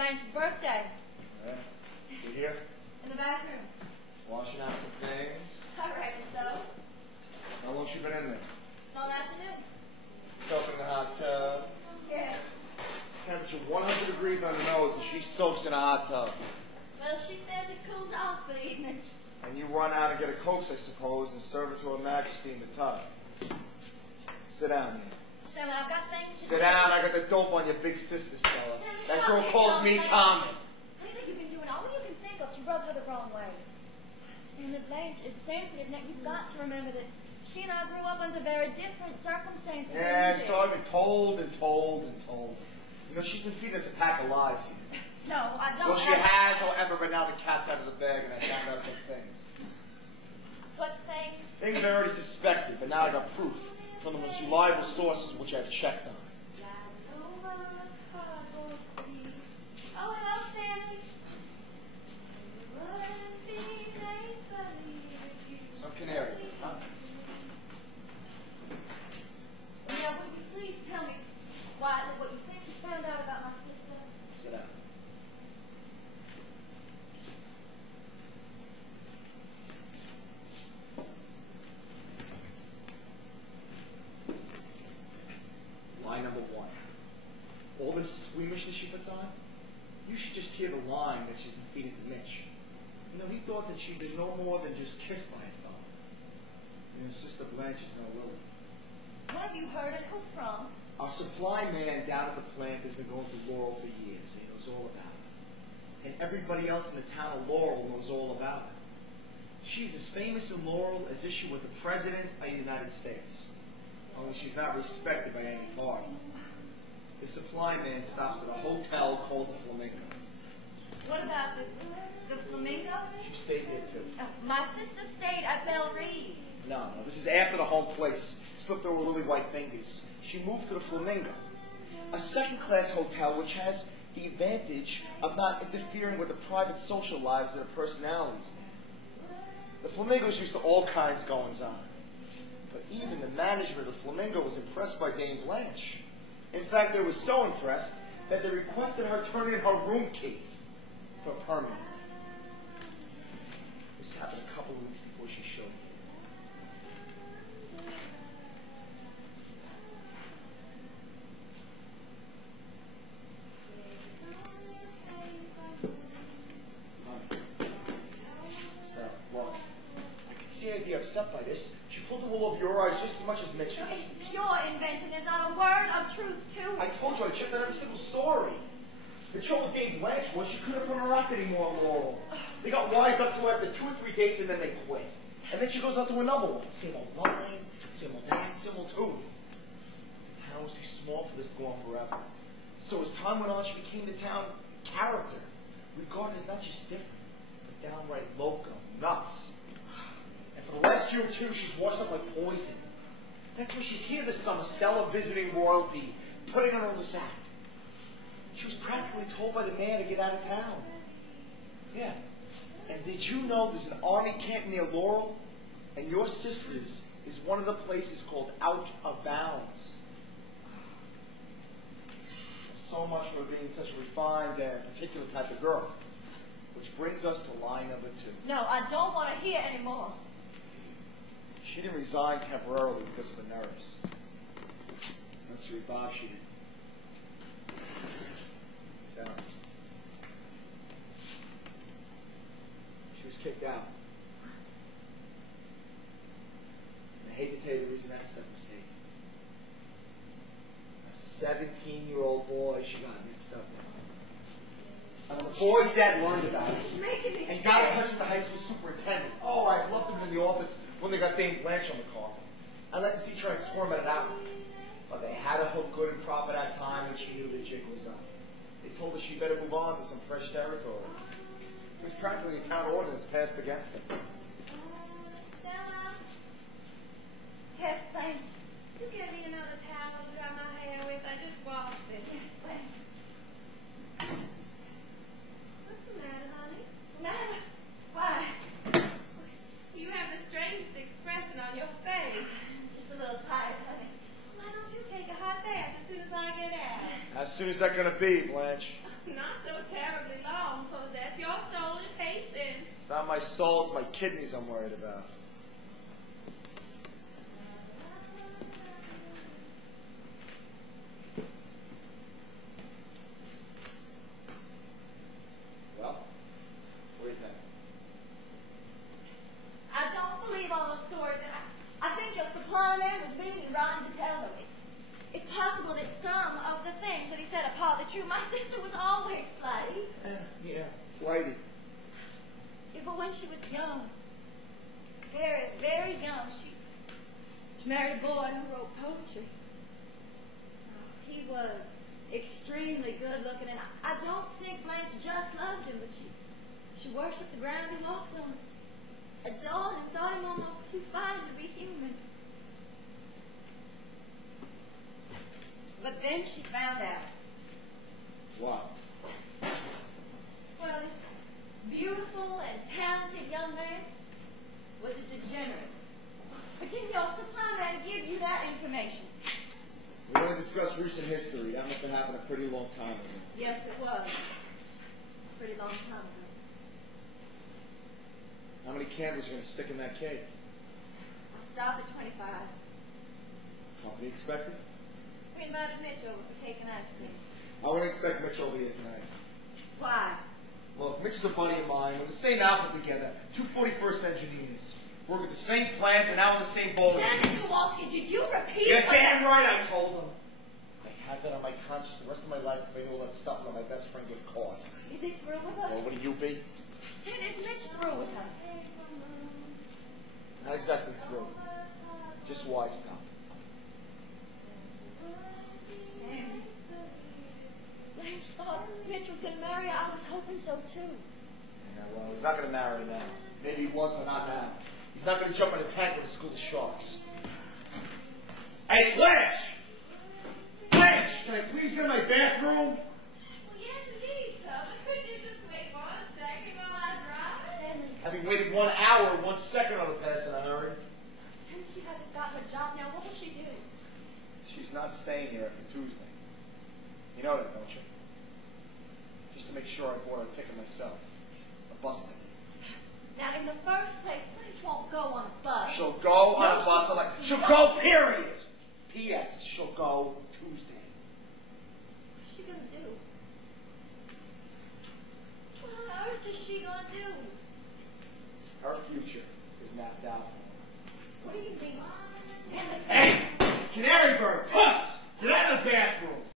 Blanche's birthday. All right. You here? In the bathroom. Washing out some things. I reckon so. How long she been in there? All afternoon. Soaking in the hot tub. Yeah. Temperature 100 degrees on the nose, and she soaks in a hot tub. Well, she says it cools off for the evening. And you run out and get a Cokes, I suppose, and serve it to Her Majesty in the tub. Sit down, man. Stella, I've got things to Sit down. I got the dope on your big sister, Stella. That girl Stella, calls me common. Lately you've been doing all you can think of to rub her the wrong way. Stella, Blanche is sensitive. Now, you've got to remember that she and I grew up under very different circumstances. Yeah, so I've been told and told and told. You know, she's been feeding us a pack of lies here. No, I don't. Well, she has, however, but now the cat's out of the bag and I found out some things. What things? Things I already suspected, but now I got proof from the most reliable sources which I've checked on. Oh, hello, Stanley. Some canary, huh? Now, would you please tell me quietly what you think you found out about my sister? Sit down. Lie number one. All this squeamishness she puts on, you should just hear the line that she's been feeding to Mitch. You know, he thought that she'd been no more than just kissed by a fellow. You know, Sister Blanche is no Lily. What have you heard and who from? Our supply man down at the plant has been going through Laurel for years. He knows all about it. And everybody else in the town of Laurel knows all about it. She's as famous in Laurel as if she was the President of the United States. Only she's not respected by any party. The supply man stops at a hotel called the Flamingo. What about the Flamingo? She stayed there too. My sister stayed at Belle Reed. No, this is after the home place slipped through her lily white fingers. She moved to the Flamingo, a second-class hotel which has the advantage of not interfering with the private social lives of the personalities. The Flamingo's used to all kinds of goings-on. But even the management of the Flamingo was impressed by Dame Blanche. In fact, they were so impressed that they requested her turn in her room key for permanent. This happened a couple of weeks before she showed me. I'd be upset by this. She pulled the wool over your eyes just as much as Mitch's. It's pure invention. There's not a word of truth to it. I told you I checked out every single story. The trouble with Dame Blanche was she couldn't put her out anymore on Laurel. They got wise up to her after 2 or 3 dates and then they quit. And then she goes on to another one. Same old line, same old dance, same old tune. The town was too small for this to go on forever. So as time went on, she became the town character, regarded as not just different, but downright loco, nuts. For the last year or two, she's washed up like poison. That's why she's here this summer, Stella visiting royalty, putting on all this act. She was practically told by the man to get out of town. Yeah. And did you know there's an army camp near Laurel? And your sister's is one of the places called Out of Bounds. So much for being such a refined and particular type of girl. Which brings us to line number 2. No, I don't want to hear any more. She didn't resign temporarily because of her nerves. Let's read Bob, she did. Sit down. She was kicked out. And I hate to tell you the reason that's a mistake. A 17-year-old boy she got mixed up with. And when the boy's dad learned about it, and got in touch with the high school superintendent. Oh, I left him in the office when they got Dame Blanche on the carpet. I let the C try and squirm it out. But they had her hooked good and proper that time, and she knew the jig was up. They told her she better move on to some fresh territory. It was practically a town ordinance passed against them. Stella? Yes, Blanche. Could you give me another towel to dry my hair with? I just washed it. Yes, Blanche. What's the matter, honey? Matter? Why? You have the strangest expression on your face. Just a little tired, honey. Why don't you take a hot bath as soon as I get out? How soon is that going to be, Blanche? Not so not my soul, it's my kidneys I'm worried about. Well, what do you think? I don't believe all those stories. I think your supply man was being wrong to tell them. It's possible that some of the things that he said are partly true. My sister was always flighty. Yeah, flighty. Yeah, but when she was young, very, very young, she married a boy who wrote poetry. He was extremely good looking, and I don't think Blanche just loved him, but she worshipped the ground he walked on, adored him, thought him almost too fine to be human. But then she found out. What? Well, this beautiful and talented young man was a degenerate. But didn't your supply man give you that information? We only discussed recent history. That must have happened a pretty long time ago. Yes, it was. A pretty long time ago. How many candles are you going to stick in that cake? I'll stop at 25. Is company expected? We invited Mitch over for cake and ice cream. I wouldn't expect Mitch over here tonight. Why? Look, Mitch is a buddy of mine. We're in the same outfit together. Two 41st engineers. Work at the same plant and now in the same bowling. Senator Kowalski, did you repeat You're what... damn right I told him. I had that on my conscience the rest of my life if I knew all that stuff and let my best friend get caught. Is he through with her? Well, wouldn't you be? I said, is Mitch through with her? Not exactly through. Just wised up. Damn. Blanche thought Mitch was going to marry her. I was hoping so, too. Yeah, well, he's not going to marry her now. Maybe he was, but not now. He's not going to jump in a tank with a school of sharks. Hey, Blanche! Blanche, can I please get in my bathroom? Well, yes, indeed, sir. But could you just wait 1 second while I drive? Having waited 1 hour and 1 second on a pass in a hurry. Since she hasn't got her job now, what will she do? She's not staying here after Tuesday. You know that, don't you? Just to make sure I bought her a ticket myself. A bus ticket. Now, in the first place, Blanche won't go on a bus. She'll go on a bus. She'll go, period. P.S. She'll go Tuesday. What's she gonna do? What on earth is she gonna do? Her future is mapped out for her. What do you mean? Hey! Canary bird! Puss! Get out of the bathroom!